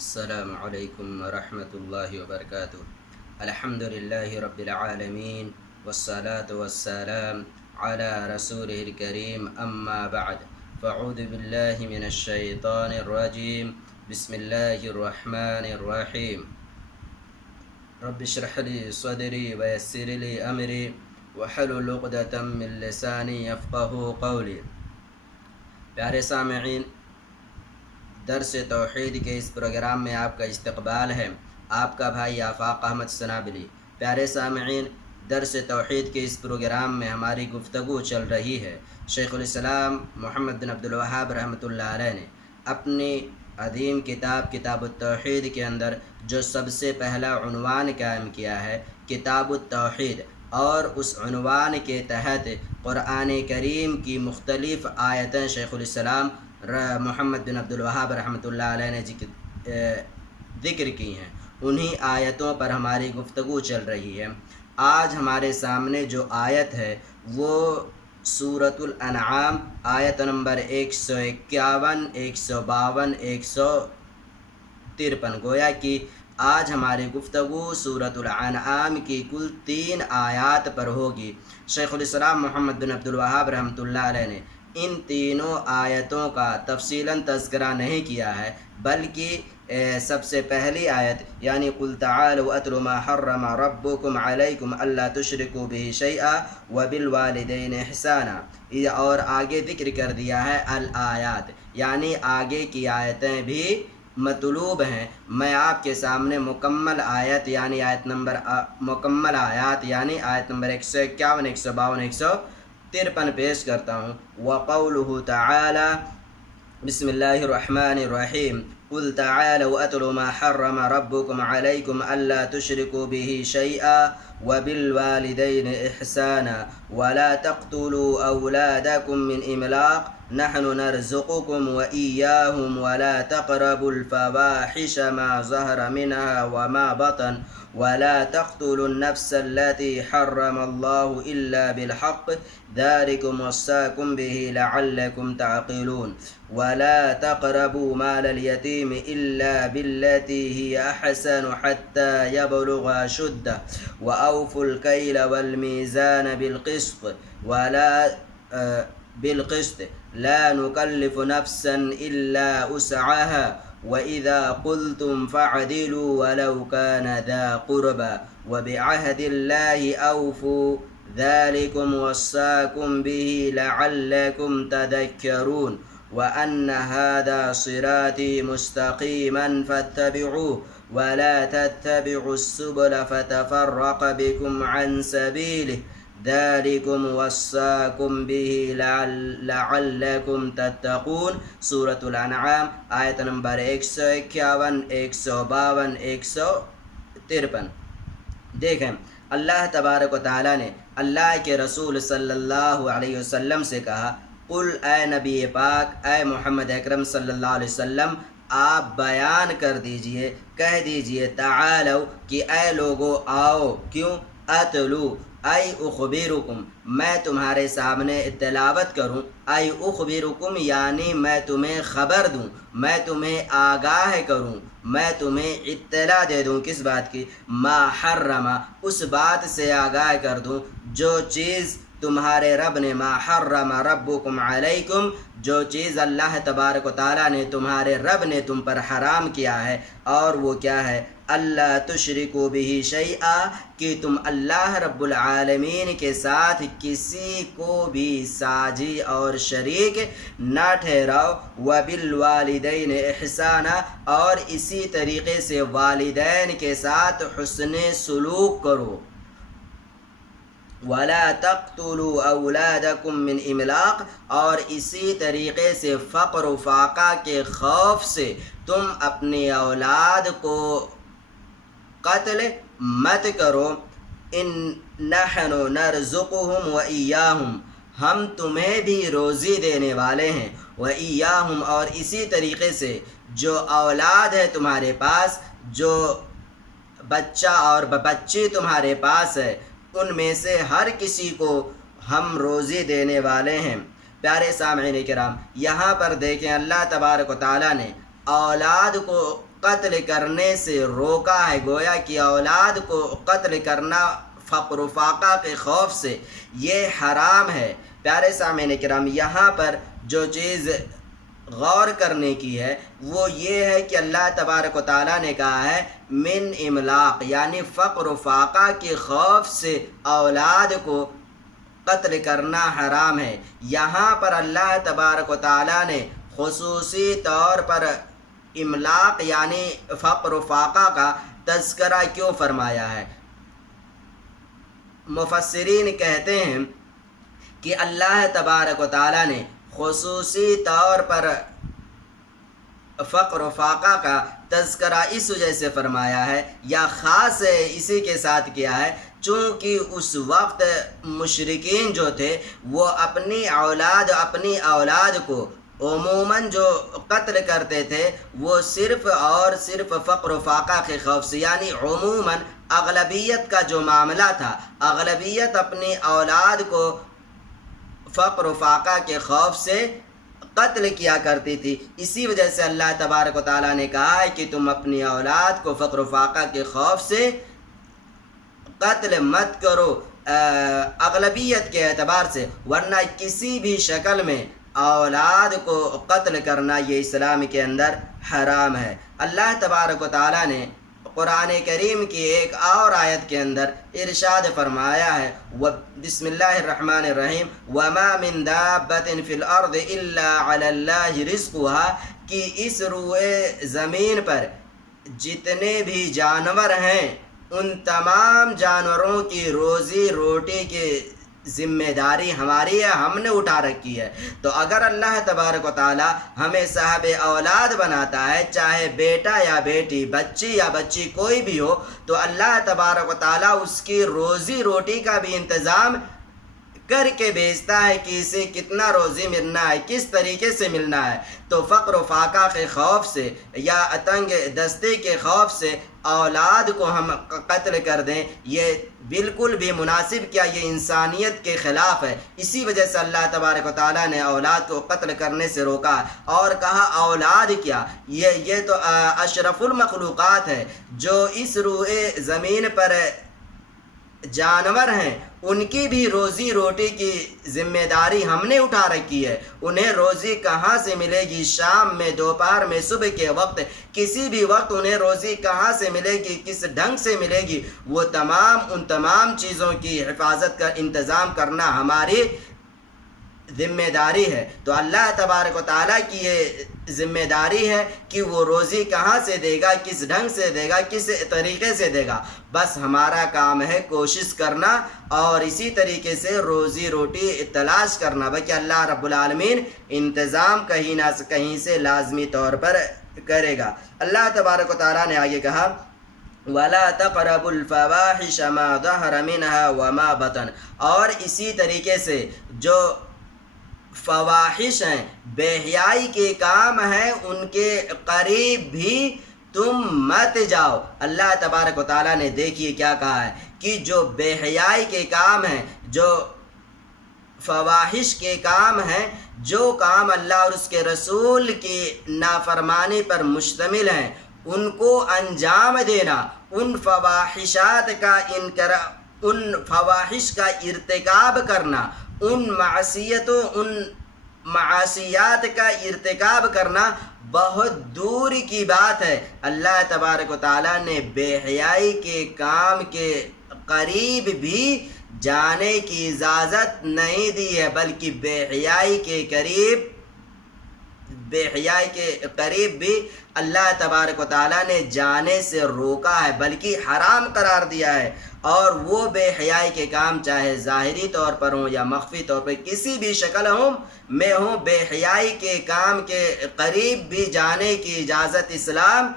السلام علیکم ورحمۃ اللہ وبرکاتہ۔ الحمد للہ رب العالمین والصلاة والسلام علی رسولہ الکریم، اما بعد فاعوذ باللہ من الشیطان الرجیم، بسم اللہ الرحمن الرحیم۔ رب اشرح لی صدری ویسر لی امری واحلل عقدۃ من لسانی یفقہوا قولی۔ پیارے سامعین، درس توحید کے اس پروگرام میں آپ کا استقبال ہے۔ آپ کا بھائی آفاق احمد سنابلی۔ پیارے سامعین، درس توحید کے اس پروگرام میں ہماری گفتگو چل رہی ہے۔ شیخ الاسلام محمد بن عبد الوہاب رحمۃ اللہ علیہ نے اپنی عظیم کتاب التوحید کے اندر جو سب سے پہلا عنوان قائم کیا ہے، کتاب التوحید، اور اس عنوان کے تحت قرآن کریم کی مختلف آیتیں شیخ الاسلام محمد بن عبد الوہاب رحمۃ اللہ علیہ نے ذکر کی ہیں۔ انہی آیتوں پر ہماری گفتگو چل رہی ہے۔ آج ہمارے سامنے جو آیت ہے وہ سورۃ الانعام آیت نمبر 151، 152، 153۔ گویا کہ آج ہماری گفتگو سورۃ الانعام کی کل 3 آیات پر ہوگی۔ شیخ الاسلام محمد بن عبد الوہاب رحمۃ اللہ علیہ نے ان تینوں آیتوں کا تفصیلاً تذکرہ نہیں کیا ہے، بلکہ سب سے پہلی آیت یعنی قل تعالوا اتل ما حرم ربکم علیکم الا تشرکوا بہ شیئا وبالوالدین احسانا، اور آگے ذکر کر دیا ہے الآیات، یعنی آگے کی آیتیں بھی مطلوب ہیں۔ میں آپ کے سامنے مکمل آیت یعنی آیت نمبر 151، 152، 153 پیش کرتا ہوں۔ وقولہ تعالی، بسم اللہ الرحمن الرحیم، قل تعالوا اتل ما حرم ربکم علیکم الا تشرکوا بہ شیئا وبالوالدین احسانا ولا تقتلوا اولادکم من املاق نحن نرزقكم وإياهم ولا تقربوا الفواحش ما ظهر منها وما بطن ولا تقتلوا النفس التي حرم الله إلا بالحق ذلكم وصاكم به لعلكم تعقلون ولا تقربوا مال اليتيم إلا بالتي هي أحسن حتى يبلغ أشده وأوفوا الكيل والميزان بالقسط لا نكلف نفسا إلا وسعها وإذا قلتم فاعدلوا ولو كان ذا قربى وبعهد الله أوفوا ذلكم وصاكم به لعلكم تذكرون وأن هذا صراطي مستقيما فاتبعوه ولا تتبعوا السبل فتفرق بكم عن سبيله ذلكم وصاكم به لعلكم تتقون۔ سورۃ الانعام آیت نمبر 151، 152، 153۔ دیکھیں، اللہ تبارک و تعالیٰ نے اللہ کے رسول صلی اللہ علیہ وسلم سے کہا، قل، اے نبی پاک، اے محمد اکرم صلی اللہ علیہ وسلم، آپ بیان کر دیجئے، کہہ دیجئے، تعالو، کہ اے لوگو آؤ، کیوں، اتلو، ای اخبرکم، میں تمہارے سامنے تلاوت کروں، ای اخبرکم یعنی میں تمہیں خبر دوں، میں تمہیں آگاہ کروں، میں تمہیں اطلاع دے دوں، کس بات کی، ما حرم، اس بات سے آگاہ کر دوں جو چیز تمہارے رب نے، ما حرم ربکم علیکم، جو چیز اللہ تبارک و تعالیٰ نے، تمہارے رب نے تم پر حرام کیا ہے، اور وہ کیا ہے، اللہ تشرکوا بہ شیئا، کہ تم اللہ رب العالمین کے ساتھ کسی کو بھی ساجی اور شریک نہ ٹھہراؤ، وبالوالدین احسانا، اور اسی طریقے سے والدین کے ساتھ حسن سلوک کرو، ولا تقتلوا اولادکم من املاق، اور اسی طریقے سے فقر و فاقہ کے خوف سے تم اپنی اولاد کو قتل مت کرو، ان نحن نرزقهم وإياهم، ہم تمہیں بھی روزی دینے والے ہیں، وإياهم، اور اسی طریقے سے جو اولاد ہے تمہارے پاس، جو بچہ اور بچی تمہارے پاس ہے، ان میں سے ہر کسی کو ہم روزی دینے والے ہیں۔ پیارے سامعین کرام، یہاں پر دیکھیں اللہ تبارک و تعالیٰ نے اولاد کو قتل کرنے سے روکا ہے، گویا کہ اولاد کو قتل کرنا فقر و فاقہ کے خوف سے یہ حرام ہے۔ پیارے سامعین کرام، یہاں پر جو چیز غور کرنے کی ہے وہ یہ ہے کہ اللہ تبارک و تعالیٰ نے کہا ہے من املاق، یعنی فقر و فاقہ کے خوف سے اولاد کو قتل کرنا حرام ہے۔ یہاں پر اللہ تبارک و تعالیٰ نے خصوصی طور پر املاق یعنی فقر و فاقہ کا تذکرہ کیوں فرمایا ہے؟ مفسرین کہتے ہیں کہ اللہ تبارک و تعالیٰ نے خصوصی طور پر فقر و فاقہ کا تذکرہ اس وجہ سے فرمایا ہے یا خاص اسی کے ساتھ کیا ہے چونکہ اس وقت مشرکین جو تھے وہ اپنی اولاد کو عموماً جو قتل کرتے تھے وہ صرف اور صرف فقر و فاقہ کے خوف سے، یعنی عموماً اغلبیت کا جو معاملہ تھا، اغلبیت اپنی اولاد کو فقر و فاقہ کے خوف سے قتل کیا کرتی تھی۔ اسی وجہ سے اللہ تبارک و تعالیٰ نے کہا ہے کہ تم اپنی اولاد کو فقر و فاقہ کے خوف سے قتل مت کرو اغلبیت کے اعتبار سے، ورنہ کسی بھی شکل میں اولاد کو قتل کرنا یہ اسلام کے اندر حرام ہے۔ اللہ تبارک و تعالیٰ نے قرآن کریم کی ایک اور آیت کے اندر ارشاد فرمایا ہے بسم اللہ الرحمن الرحیم وما من دابۃ فی الارض الا علی اللہ رزقها، کہ اس روئے زمین پر جتنے بھی جانور ہیں ان تمام جانوروں کی روزی روٹی کی ذمہ داری ہماری ہے، ہم نے اٹھا رکھی ہے۔ تو اگر اللہ تبارک و تعالی ہمیں صاحب اولاد بناتا ہے، چاہے بیٹا یا بیٹی، بچی یا بچی کوئی بھی ہو، تو اللہ تبارک و تعالی اس کی روزی روٹی کا بھی انتظام کر کے بھیجتا ہے کہ اسے کتنا روزی ملنا ہے، کس طریقے سے ملنا ہے۔ تو فقر و فاقہ کے خوف سے یا تنگ دستی کے خوف سے اولاد کو ہم قتل کر دیں، یہ بالکل بھی مناسب کیا، یہ انسانیت کے خلاف ہے۔ اسی وجہ سے اللہ تبارک و تعالیٰ نے اولاد کو قتل کرنے سے روکا اور کہا اولاد کیا، یہ تو اشرف المخلوقات ہے، جو اس روئے زمین پر جانور ہیں ان کی بھی روزی روٹی کی ذمہ داری ہم نے اٹھا رکھی ہے۔ انہیں روزی کہاں سے ملے گی، شام میں، دوپہر میں، صبح کے وقت، کسی بھی وقت انہیں روزی کہاں سے ملے گی، کس ڈھنگ سے ملے گی، وہ ان تمام چیزوں کی حفاظت کا انتظام کرنا ہماری ذمہ داری ہے۔ تو اللہ تبارک و تعالیٰ کی یہ ذمہ داری ہے کہ وہ روزی کہاں سے دے گا، کس ڈھنگ سے دے گا، کس طریقے سے دے گا۔ بس ہمارا کام ہے کوشش کرنا اور اسی طریقے سے روزی روٹی تلاش کرنا، بلکہ اللہ رب العالمین انتظام کہیں نہ کہیں سے لازمی طور پر کرے گا۔ اللہ تبارک و تعالیٰ نے آگے کہا وَلَا تَقْرَبُوا الْفَوَاحِشَ مَا ظَهَرَ مِنْهَا وَمَا بَطَنَ، اور اسی طریقے سے جو فواحش ہیں، بے حیائی کے کام ہیں، ان کے قریب بھی تم مت جاؤ۔ اللہ تبارک و تعالیٰ نے دیکھیے کیا کہا ہے کہ جو بے حیائی کے کام ہیں، جو فواحش کے کام ہیں، جو کام اللہ اور اس کے رسول کی نافرمانی پر مشتمل ہیں، ان کو انجام دینا، ان فواحشات کا ان فواحش کا ارتکاب کرنا، ان معصیات کا ارتکاب کرنا بہت دور کی بات ہے۔ اللہ تبارک و تعالیٰ نے بے حیائی کے کام کے قریب بھی جانے کی اجازت نہیں دی ہے، بلکہ بے حیائی کے قریب بھی اللہ تبارک و تعالیٰ نے جانے سے روکا ہے، بلکہ حرام قرار دیا ہے۔ اور وہ بے حیائی کے کام چاہے ظاہری طور پر ہوں یا مخفی طور پر کسی بھی شکل میں ہوں، بے حیائی کے کام کے قریب بھی جانے کی اجازت اسلام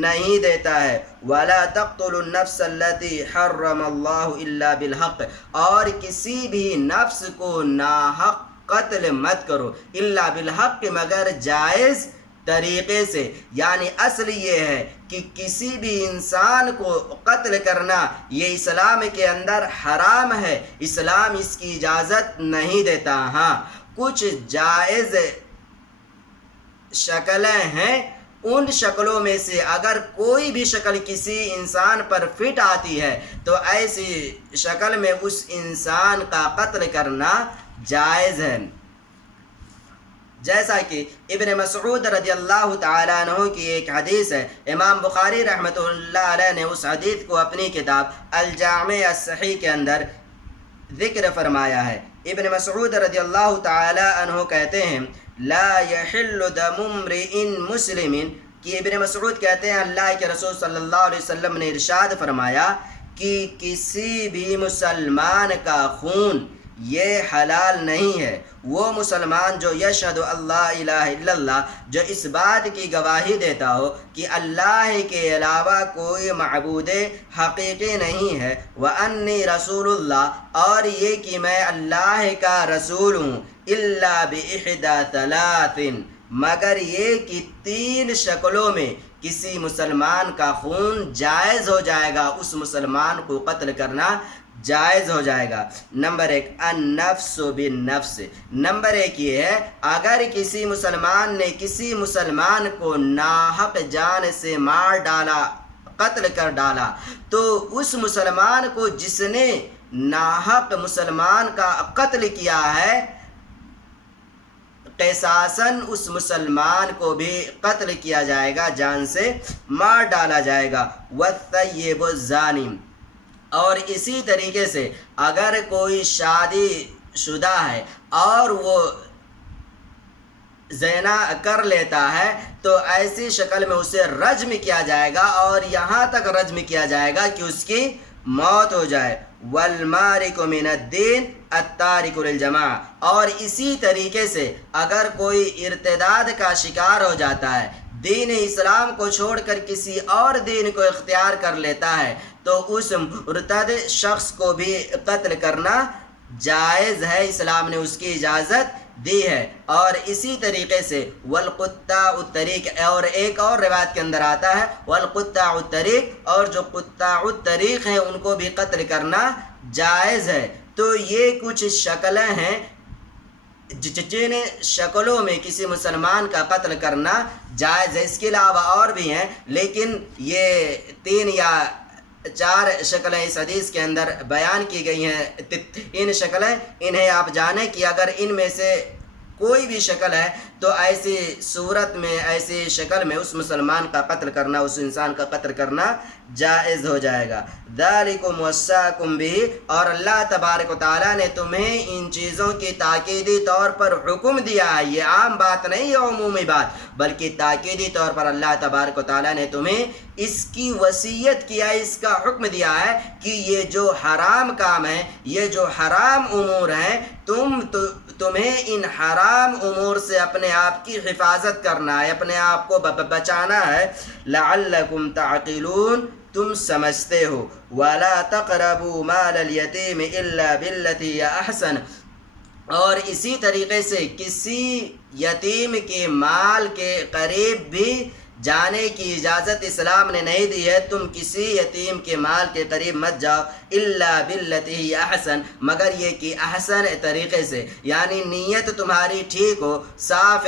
نہیں دیتا ہے۔ وَلَا تَقْتُلُوا النَّفْسَ الَّتِي حَرَّمَ اللَّهُ إِلَّا بِالْحَقِّ، اور کسی بھی نفس کو ناحق قتل مت کرو، الا بالحق، مگر جائز طریقے سے۔ یعنی اصل یہ ہے کہ کسی بھی انسان کو قتل کرنا یہ اسلام کے اندر حرام ہے، اسلام اس کی اجازت نہیں دیتا۔ ہاں کچھ جائز شکلیں ہیں ان شکلوں میں سے اگر کوئی بھی شکل کسی انسان پر فٹ آتی ہے تو ایسی شکل میں اس انسان کا قتل کرنا جائز ہے۔ جیسا کہ ابن مسعود رضی اللہ تعالیٰ عنہ کی ایک حدیث ہے، امام بخاری رحمۃ اللہ علیہ نے اس حدیث کو اپنی کتاب الجامع الصحیح کے اندر ذکر فرمایا ہے۔ ابن مسعود رضی اللہ تعالیٰ عنہ کہتے ہیں لا یحل دم امرئ مسلم، کہ ابن مسعود کہتے ہیں اللہ کے رسول صلی اللہ علیہ وسلم نے ارشاد فرمایا کہ کسی بھی مسلمان کا خون یہ حلال نہیں ہے۔ وہ مسلمان جو یشہد اللہ الہ الا اللہ، جو اس بات کی گواہی دیتا ہو کہ اللہ کے علاوہ کوئی معبود حقیقی نہیں ہے، وانی رسول اللہ، اور یہ کہ میں اللہ کا رسول ہوں، الا باحدی ثلاث، مگر یہ کہ 3 شکلوں میں کسی مسلمان کا خون جائز ہو جائے گا، اس مسلمان کو قتل کرنا جائز ہو جائے گا۔ نمبر 1 النفس بالنفس، نمبر 1 یہ ہے اگر کسی مسلمان نے کسی مسلمان کو ناحق جان سے مار ڈالا، قتل کر ڈالا، تو اس مسلمان کو جس نے ناحق مسلمان کا قتل کیا ہے قصاصاً اس مسلمان کو بھی قتل کیا جائے گا، جان سے مار ڈالا جائے گا۔ والثیب الزانی، اور اسی طریقے سے اگر کوئی شادی شدہ ہے اور وہ زنا کر لیتا ہے تو ایسی شکل میں اسے رجم کیا جائے گا، اور یہاں تک رجم کیا جائے گا کہ اس کی موت ہو جائے۔ والمارق من الدین التارک للجماعہ، اور اسی طریقے سے اگر کوئی ارتداد کا شکار ہو جاتا ہے، دین اسلام کو چھوڑ کر کسی اور دین کو اختیار کر لیتا ہے، تو اس مرتد شخص کو بھی قتل کرنا جائز ہے، اسلام نے اس کی اجازت دی ہے۔ اور اسی طریقے سے والقطاع الطریق، اور ایک اور روایت کے اندر آتا ہے والقطاع الطریق، اور جو قطاع الطریق ہیں ان کو بھی قتل کرنا جائز ہے۔ تو یہ کچھ شکلیں ہیں جن شکلوں میں کسی مسلمان کا قتل کرنا جائز ہے۔ اس کے علاوہ اور بھی ہیں، لیکن یہ 3 یا 4 شکلیں اس حدیث کے اندر بیان کی گئی ہیں۔ ان شکلیں انہیں آپ جانیں کہ اگر ان میں سے کوئی بھی شکل ہے تو ایسی صورت میں، ایسی شکل میں اس مسلمان کا قتل کرنا، اس انسان کا قتل کرنا جائز ہو جائے گا۔ ذالکم وصاکم بہ، اور اللہ تبارک و تعالیٰ نے تمہیں ان چیزوں کی تاکیدی طور پر حکم دیا ہے۔ یہ عام بات نہیں ہے، عمومی بات، بلکہ تاکیدی طور پر اللہ تبارک و تعالیٰ نے تمہیں اس کی وصیت کیا، اس کا حکم دیا ہے کہ یہ جو حرام کام ہے، یہ جو حرام امور ہیں، تمہیں ان حرام امور سے اپنے آپ کی حفاظت کرنا ہے، اپنے آپ کو بچانا ہے۔ لعلکم تعقلون، تم سمجھتے ہو۔ ولا تقربوا مال الیتیم الا بالتی ہی احسن، اور اسی طریقے سے کسی یتیم کے مال کے قریب بھی جانے کی اجازت اسلام نے نہیں دی ہے۔ تم کسی یتیم کے مال کے قریب مت جاؤ، الا بالتی ہی احسن، مگر یہ کہ احسن طریقے سے، یعنی نیت تمہاری ٹھیک ہو، صاف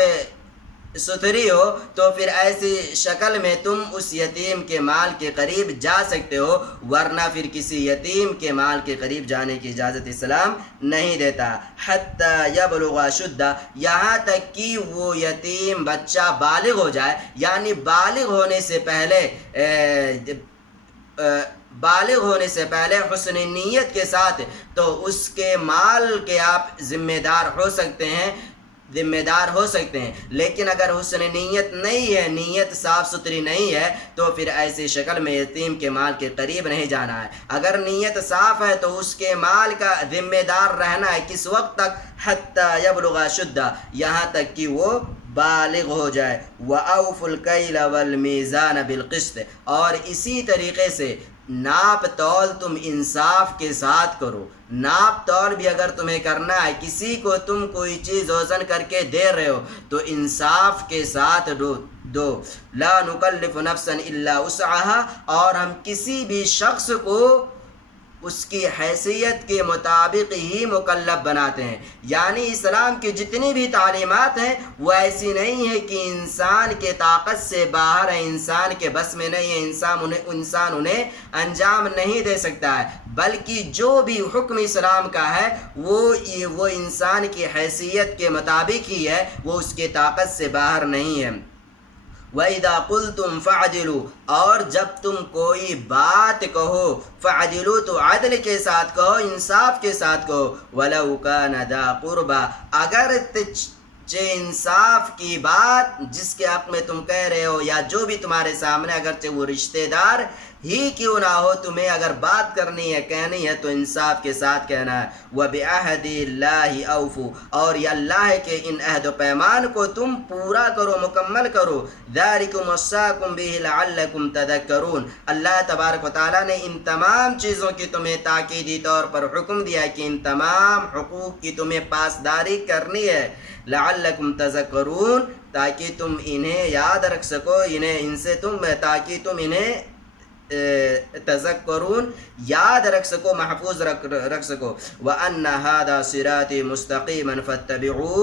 ستھری ہو، تو پھر ایسی شکل میں تم اس یتیم کے مال کے قریب جا سکتے ہو، ورنہ پھر کسی یتیم کے مال کے قریب جانے کی اجازت اسلام نہیں دیتا۔ حتی یبلغ اشدہ، یہاں تک کہ وہ یتیم بچہ بالغ ہو جائے، یعنی بالغ ہونے سے پہلے حسن نیت کے ساتھ تو اس کے مال کے آپ ذمہ دار ہو سکتے ہیں، لیکن اگر حسن نیت نہیں ہے، نیت صاف ستھری نہیں ہے، تو پھر ایسی شکل میں یتیم کے مال کے قریب نہیں جانا ہے۔ اگر نیت صاف ہے تو اس کے مال کا ذمہ دار رہنا ہے، کس وقت تک؟ حتی یبلغ اشدہ، یہاں تک کہ وہ بالغ ہو جائے۔ وَأَوْفُوا الْكَيْلَ وَالْمِيزَانَ بِالْقِسْطِ، اور اسی طریقے سے ناپ تول تم انصاف کے ساتھ کرو۔ ناپ تول بھی اگر تمہیں کرنا ہے، کسی کو تم کوئی چیز وزن کر کے دے رہے ہو تو انصاف کے ساتھ دو۔ لا نکلف نفسا الا وسعها، اور ہم کسی بھی شخص کو اس کی حیثیت کے مطابق ہی مکلف بناتے ہیں۔ یعنی اسلام کی جتنی بھی تعلیمات ہیں وہ ایسی نہیں ہے کہ انسان کے طاقت سے باہر ہے، انسان کے بس میں نہیں ہے، انسان انہیں انجام نہیں دے سکتا ہے، بلکہ جو بھی حکم اسلام کا ہے وہ انسان کی حیثیت کے مطابق ہی ہے، وہ اس کی طاقت سے باہر نہیں ہے۔ وَإِذَا قُلْتُمْ فَعْدِلُوا، اور جب تم کوئی بات کہو، فَعْدِلُوا تو عدل کے ساتھ کہو، انصاف کے ساتھ کہو، وَلَوْ كَانَ ذَا قُرْبَى، اگر انصاف کی بات جس کے حق میں تم کہہ رہے ہو یا جو بھی تمہارے سامنے اگرچہ وہ رشتہ دار ہی کیوں نہ ہو، تمہیں اگر بات کرنی ہے، کہنی ہے، تو انصاف کے ساتھ کہنا ہے۔ وَبِعَهْدِ اللَّهِ أَوْفُوا، اور یہ اللہ کے ان عہد و پیمان کو تم پورا کرو، مکمل کرو۔ ذَلِكُمْ وَصَّاكُمْ بِهِ لَعَلَّكُمْ تَذَكَّرُونَ، اللہ تبارک و تعالیٰ نے ان تمام چیزوں کی تمہیں تاکیدی طور پر حکم دیا کہ ان تمام حقوق کی تمہیں پاسداری کرنی ہے۔ لَعَلَّكُمْ تَذَكَّرُونَ، تاکہ تم انہیں یاد رکھ سکو، تاکہ تم انہیں تذکرون یاد رکھ سکو، محفوظ رکھ سکو۔ وَأَنَّ هَذَا صِرَاطِي مُسْتَقِيمًا فَاتَّبِعُوهُ،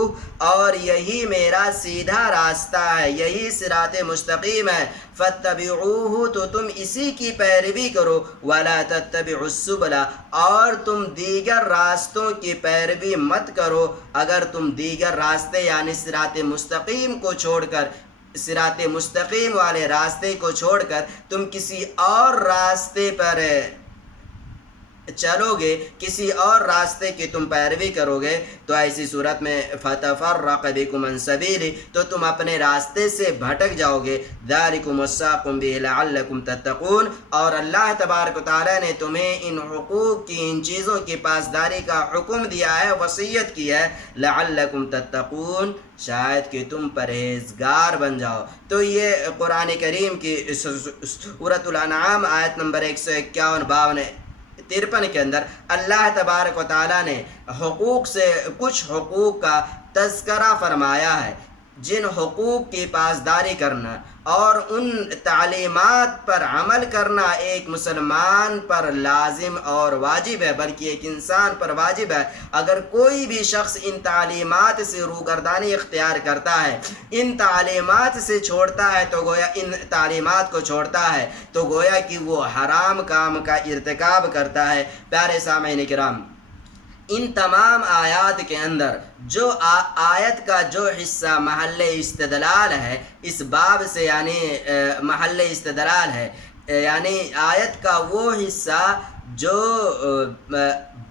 اور یہی میرا سیدھا راستہ ہے، یہی صراط مستقیم ہے۔ فَاتَّبِعُوهُ، تو تم اسی کی پیروی کرو۔ وَلَا تَتَّبِعُوا السُّبُلَ، اور تم دیگر راستوں کی پیروی مت کرو۔ اگر تم دیگر راستے یعنی صراط مستقیم کو چھوڑ کر، صراط مستقیم والے راستے کو چھوڑ کر تم کسی اور راستے پر چلو گے، کسی اور راستے کی تم پیروی کرو گے، تو ایسی صورت میں فَتَفَرَّقَ بِكُمْ عَنْ سَبِيلِهِ، تو تم اپنے راستے سے بھٹک جاؤ گے۔ ذَلِكُمْ وَصَّاكُمْ بِهِ لَعَلَّكُمْ تَتَّقُونَ، اور اللہ تبارک و تعالیٰ نے تمہیں ان حقوق کی، ان چیزوں کی پاسداری کا حکم دیا ہے، وصیت کی ہے۔ لَعَلَّكُمْ تَتَّقُونَ، شاید کہ تم پرہیزگار بن جاؤ۔ تو یہ قرآن کریم کی سورۃ الانعام آیت نمبر 151، 52، 53 کے اندر اللہ تبارک و تعالیٰ نے حقوق سے کچھ حقوق کا تذکرہ فرمایا ہے، جن حقوق کی پاسداری کرنا اور ان تعلیمات پر عمل کرنا ایک مسلمان پر لازم اور واجب ہے، بلکہ ایک انسان پر واجب ہے۔ اگر کوئی بھی شخص ان تعلیمات سے روگردانی اختیار کرتا ہے، ان تعلیمات سے چھوڑتا ہے، تو گویا ان تعلیمات کو چھوڑتا ہے تو گویا کہ وہ حرام کام کا ارتکاب کرتا ہے۔ پیارے سامعین کرام، ان تمام آیات کے اندر جو آیت کا جو حصہ محل استدلال ہے اس باب سے، یعنی محل استدلال ہے، یعنی آیت کا وہ حصہ جو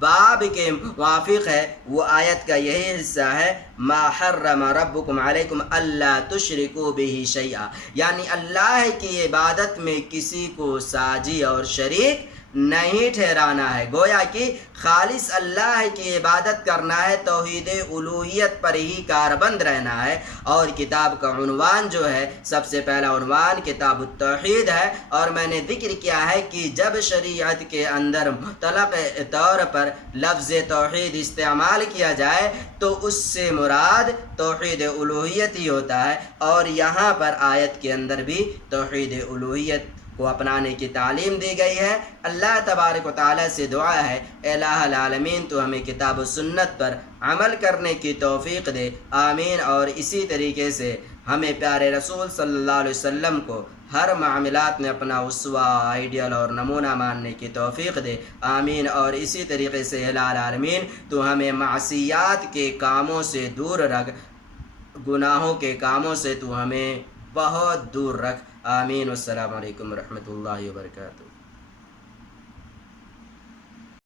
باب کے موافق ہے، وہ آیت کا یہی حصہ ہے، ما حرم ربکم علیکم الا تشرکوا بہ شیئا، یعنی اللہ کی عبادت میں کسی کو ساجی اور شریک نہیں ٹھہرانا ہے۔ گویا کہ خالص اللہ کی عبادت کرنا ہے، توحید الوہیت پر ہی کاربند رہنا ہے۔ اور کتاب کا عنوان جو ہے، سب سے پہلا عنوان کتاب التوحید ہے، اور میں نے ذکر کیا ہے کہ جب شریعت کے اندر مطلق طور پر لفظ توحید استعمال کیا جائے تو اس سے مراد توحید الوہیت ہی ہوتا ہے، اور یہاں پر آیت کے اندر بھی توحید الوہیت کو اپنانے کی تعلیم دی گئی ہے۔ اللہ تبارک و تعالیٰ سے دعا ہے، الہ العالمین تو ہمیں کتاب و سنت پر عمل کرنے کی توفیق دے، آمین۔ اور اسی طریقے سے ہمیں پیارے رسول صلی اللہ علیہ وسلم کو ہر معاملات میں اپنا اسوہ، آئیڈیل اور نمونہ ماننے کی توفیق دے، آمین۔ اور اسی طریقے سے الہ العالمین تو ہمیں معصیات کے کاموں سے دور رکھ، گناہوں کے کاموں سے تو ہمیں بہت دور رکھ، آمین۔ والسلام علیکم ورحمۃ اللہ وبرکاتہ۔